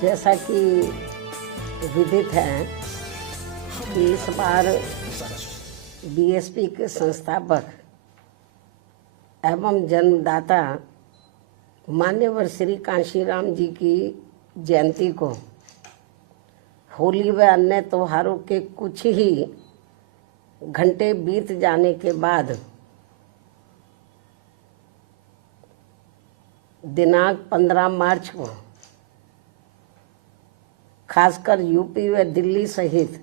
जैसा कि विदित है कि इस बार बीएसपी के संस्थापक एवं जन्मदाता मान्यवर श्री कांशीराम जी की जयंती को होली व अन्य त्योहारों के कुछ ही घंटे बीत जाने के बाद दिनांक 15 मार्च को खासकर यूपी व दिल्ली सहित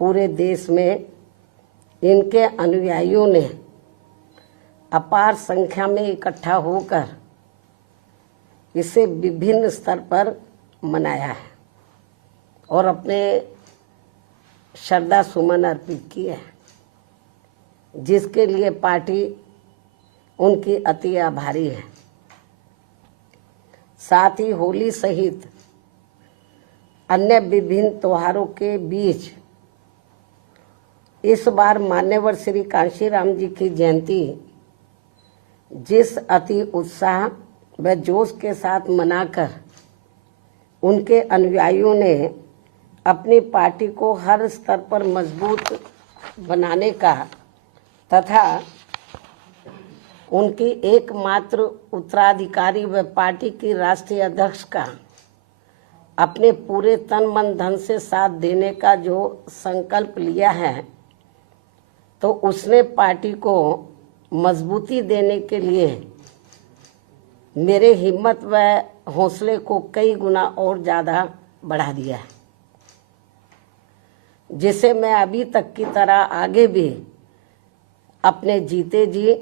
पूरे देश में इनके अनुयायियों ने अपार संख्या में इकट्ठा होकर इसे विभिन्न स्तर पर मनाया है और अपने श्रद्धा सुमन अर्पित किए हैं, जिसके लिए पार्टी उनकी अति आभारी है। साथ ही होली सहित अन्य विभिन्न त्योहारों के बीच इस बार मान्यवर श्री कांशीराम जी की जयंती जिस अति उत्साह व जोश के साथ मनाकर उनके अनुयायियों ने अपनी पार्टी को हर स्तर पर मजबूत बनाने का तथा उनकी एकमात्र उत्तराधिकारी व पार्टी की राष्ट्रीय अध्यक्ष का अपने पूरे तन मन धन से साथ देने का जो संकल्प लिया है, तो उसने पार्टी को मजबूती देने के लिए मेरे हिम्मत व हौसले को कई गुना और ज़्यादा बढ़ा दिया है, जिसे मैं अभी तक की तरह आगे भी अपने जीते जी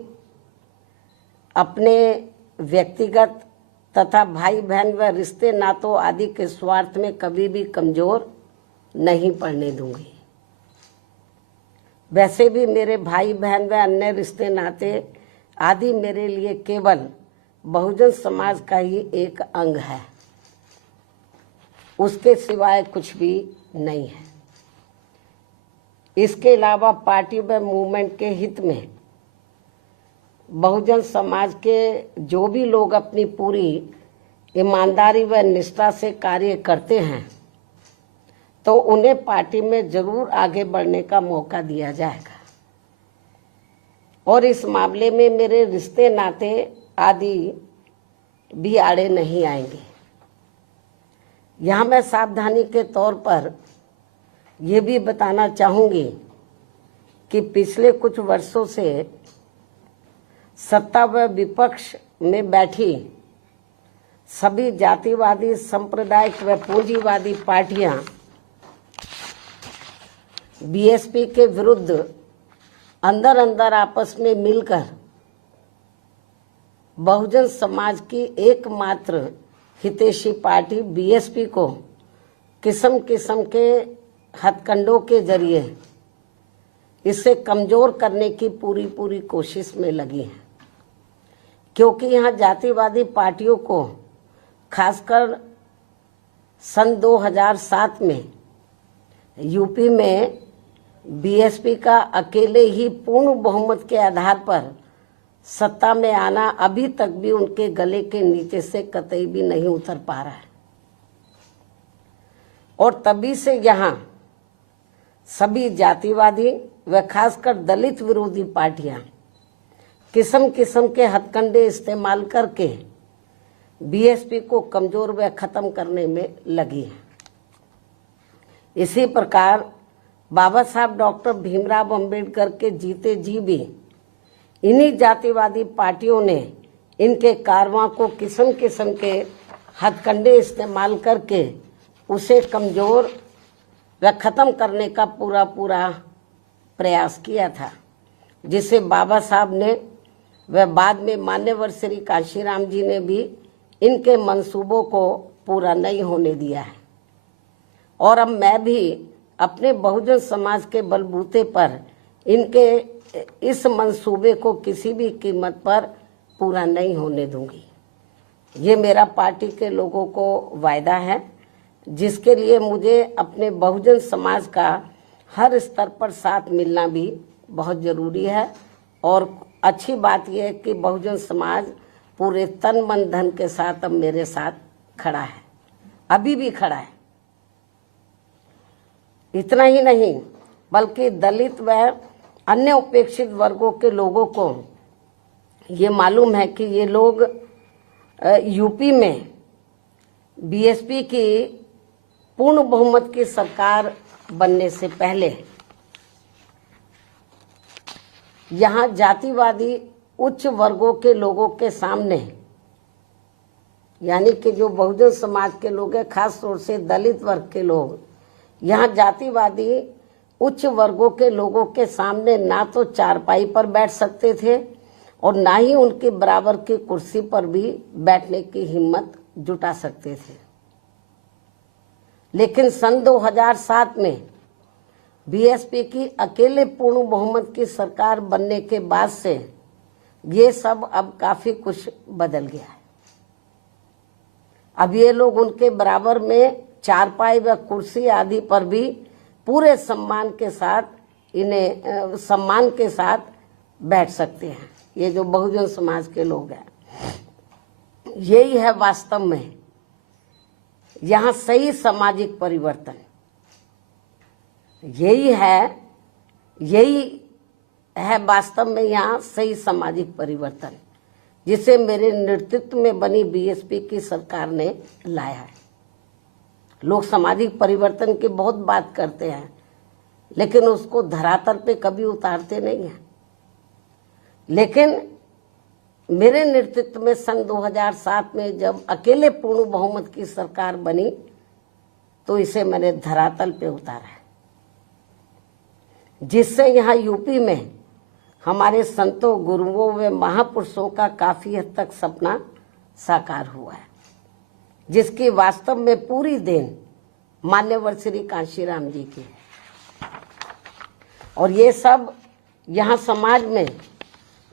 अपने व्यक्तिगत तथा भाई बहन व रिश्ते नातों आदि के स्वार्थ में कभी भी कमजोर नहीं पड़ने दूंगी। वैसे भी मेरे भाई बहन व अन्य रिश्ते नाते आदि मेरे लिए केवल बहुजन समाज का ही एक अंग है, उसके सिवाय कुछ भी नहीं है। इसके अलावा पार्टी व मूवमेंट के हित में बहुजन समाज के जो भी लोग अपनी पूरी ईमानदारी व निष्ठा से कार्य करते हैं, तो उन्हें पार्टी में जरूर आगे बढ़ने का मौका दिया जाएगा और इस मामले में मेरे रिश्ते नाते आदि भी आड़े नहीं आएंगे। यहाँ मैं सावधानी के तौर पर ये भी बताना चाहूँगी कि पिछले कुछ वर्षों से सत्ता व विपक्ष में बैठी सभी जातिवादी सांप्रदायिक व पूंजीवादी पार्टियां बीएसपी के विरुद्ध अंदर अंदर आपस में मिलकर बहुजन समाज की एकमात्र हितैषी पार्टी बीएसपी को किस्म किस्म के हथकंडों के जरिए इसे कमजोर करने की पूरी कोशिश में लगी है, क्योंकि यहाँ जातिवादी पार्टियों को खासकर सन 2007 में यूपी में बीएसपी का अकेले ही पूर्ण बहुमत के आधार पर सत्ता में आना अभी तक भी उनके गले के नीचे से कतई भी नहीं उतर पा रहा है और तभी से यहाँ सभी जातिवादी व खासकर दलित विरोधी पार्टियां किस्म किस्म के हथकंडे इस्तेमाल करके बीएसपी को कमजोर व खत्म करने में लगी है। इसी प्रकार बाबा साहब डॉक्टर भीमराव अंबेडकर के जीते जी भी इन्हीं जातिवादी पार्टियों ने इनके कारवां को किस्म किस्म के हथकंडे इस्तेमाल करके उसे कमजोर व खत्म करने का पूरा प्रयास किया था, जिसे बाबा साहब ने व बाद में मान्यवर श्री कांशीराम जी ने भी इनके मंसूबों को पूरा नहीं होने दिया है। और अब मैं भी अपने बहुजन समाज के बलबूते पर इनके इस मंसूबे को किसी भी कीमत पर पूरा नहीं होने दूंगी। ये मेरा पार्टी के लोगों को वायदा है, जिसके लिए मुझे अपने बहुजन समाज का हर स्तर पर साथ मिलना भी बहुत ज़रूरी है। और अच्छी बात यह है कि बहुजन समाज पूरे तन मन धन के साथ अब मेरे साथ खड़ा है। अभी भी खड़ा है। इतना ही नहीं बल्कि दलित व अन्य उपेक्षित वर्गों के लोगों को ये मालूम है कि ये लोग यूपी में बीएसपी की पूर्ण बहुमत की सरकार बनने से पहले यहाँ जातिवादी उच्च वर्गों के लोगों के सामने, यानी कि जो बहुजन समाज के लोग हैं, खास तौर से दलित वर्ग के लोग, यहाँ जातिवादी उच्च वर्गों के लोगों के सामने ना तो चारपाई पर बैठ सकते थे और ना ही उनके बराबर की कुर्सी पर भी बैठने की हिम्मत जुटा सकते थे। लेकिन सन 2007 में बीएसपी की अकेले पूर्ण बहुमत की सरकार बनने के बाद से ये सब अब काफी कुछ बदल गया है। अब ये लोग उनके बराबर में चारपाई व कुर्सी आदि पर भी पूरे सम्मान के साथ बैठ सकते हैं। ये जो बहुजन समाज के लोग हैं, यही है वास्तव में यहाँ सही सामाजिक परिवर्तन। यही है वास्तव में यहाँ सही सामाजिक परिवर्तन, जिसे मेरे नेतृत्व में बनी बीएसपी की सरकार ने लाया है। लोग सामाजिक परिवर्तन की बहुत बात करते हैं, लेकिन उसको धरातल पे कभी उतारते नहीं हैं। लेकिन मेरे नेतृत्व में सन 2007 में जब अकेले पूर्ण बहुमत की सरकार बनी, तो इसे मैंने धरातल पे उतारा है, जिससे यहाँ यूपी में हमारे संतों, गुरुओं व महापुरुषों का काफी हद तक सपना साकार हुआ है, जिसकी वास्तव में पूरी देन मान्यवर श्री कांशीराम जी की है। और ये सब यहाँ समाज में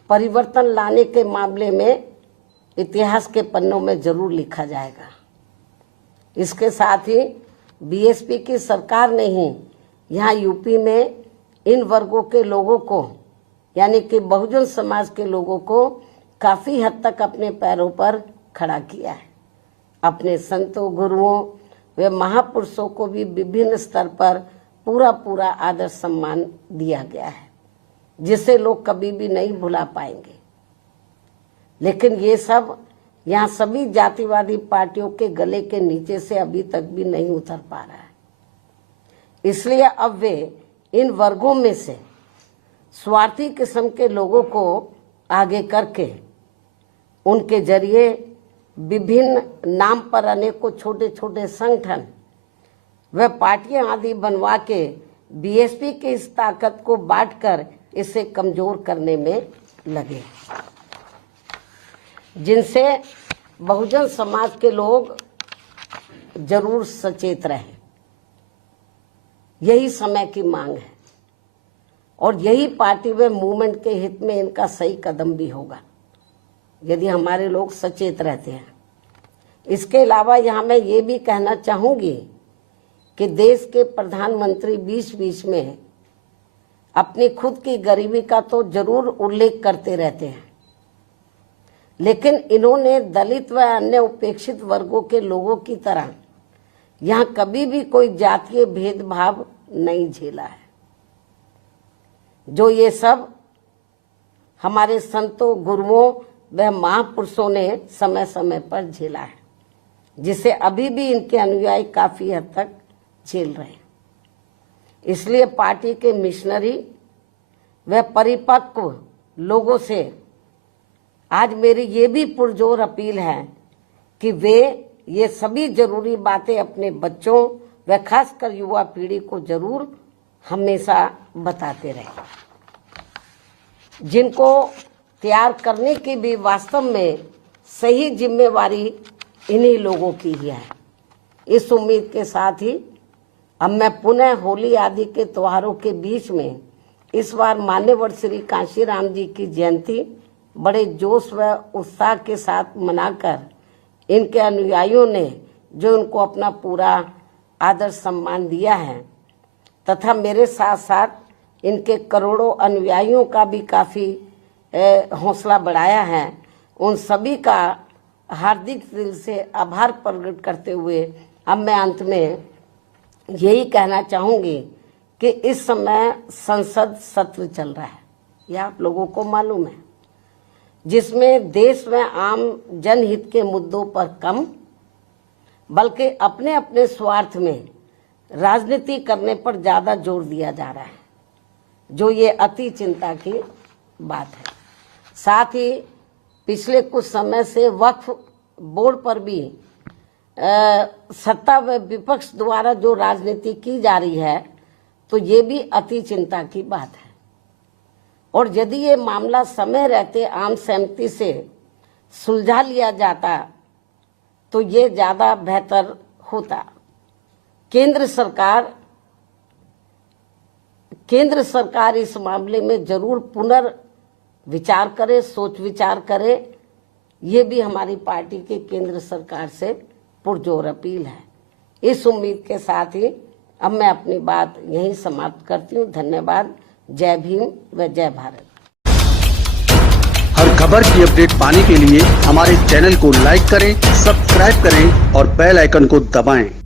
परिवर्तन लाने के मामले में इतिहास के पन्नों में जरूर लिखा जाएगा। इसके साथ ही बीएसपी की सरकार ने ही यहाँ यूपी में इन वर्गों के लोगों को, यानी कि बहुजन समाज के लोगों को काफी हद तक अपने पैरों पर खड़ा किया है। अपने संतों, गुरुओं व महापुरुषों को भी विभिन्न स्तर पर पूरा आदर सम्मान दिया गया है, जिसे लोग कभी भी नहीं भुला पाएंगे। लेकिन ये सब यहाँ सभी जातिवादी पार्टियों के गले के नीचे से अभी तक भी नहीं उतर पा रहा है। इसलिए अब वे इन वर्गों में से स्वार्थी किस्म के लोगों को आगे करके उनके जरिए विभिन्न नाम पर अनेकों छोटे छोटे संगठन व पार्टियां आदि बनवा के बीएसपी की इस ताकत को बांटकर इसे कमजोर करने में लगे, जिनसे बहुजन समाज के लोग जरूर सचेत रहे। यही समय की मांग है और यही पार्टी व मूवमेंट के हित में इनका सही कदम भी होगा, यदि हमारे लोग सचेत रहते हैं। इसके अलावा यहाँ मैं ये भी कहना चाहूँगी कि देश के प्रधानमंत्री बीच बीच में अपनी खुद की गरीबी का तो जरूर उल्लेख करते रहते हैं, लेकिन इन्होंने दलित व अन्य उपेक्षित वर्गों के लोगों की तरह यहाँ कभी भी कोई जातीय भेदभाव नहीं झेला है, जो ये सब हमारे संतों, गुरुओं व महापुरुषों ने समय समय पर झेला है, जिसे अभी भी इनके अनुयायी काफी हद तक झेल रहे हैं। इसलिए पार्टी के मिशनरी व परिपक्व लोगों से आज मेरी ये भी पुरजोर अपील है कि वे ये सभी जरूरी बातें अपने बच्चों व खासकर युवा पीढ़ी को जरूर हमेशा बताते रहें, जिनको तैयार करने की भी वास्तव में सही जिम्मेवारी इन्हीं लोगों की ही है। इस उम्मीद के साथ ही अब मैं पुनः होली आदि के त्योहारों के बीच में इस बार मान्यवर श्री कांशीराम जी की जयंती बड़े जोश व उत्साह के साथ मनाकर इनके अनुयायियों ने जो उनको अपना पूरा आदर सम्मान दिया है तथा मेरे साथ साथ इनके करोड़ों अनुयायियों का भी काफ़ी हौसला बढ़ाया है, उन सभी का हार्दिक दिल से आभार प्रकट करते हुए अब मैं अंत में यही कहना चाहूंगी कि इस समय संसद सत्र चल रहा है, यह आप लोगों को मालूम है, जिसमें देश में आम जनहित के मुद्दों पर कम बल्कि अपने अपने स्वार्थ में राजनीति करने पर ज्यादा जोर दिया जा रहा है, जो ये अति चिंता की बात है। साथ ही पिछले कुछ समय से वक्फ बोर्ड पर भी सत्ता व विपक्ष द्वारा जो राजनीति की जा रही है, तो ये भी अति चिंता की बात है। और यदि ये मामला समय रहते आम सहमति से सुलझा लिया जाता तो ये ज्यादा बेहतर होता। केंद्र सरकार इस मामले में जरूर पुनर्विचार करे, सोच विचार करे, ये भी हमारी पार्टी की केंद्र सरकार से पुरजोर अपील है। इस उम्मीद के साथ ही अब मैं अपनी बात यहीं समाप्त करती हूँ। धन्यवाद। जय भीम व जय भारत। हर खबर की अपडेट पाने के लिए हमारे चैनल को लाइक करें, सब्सक्राइब करें और बेल आइकन को दबाएं।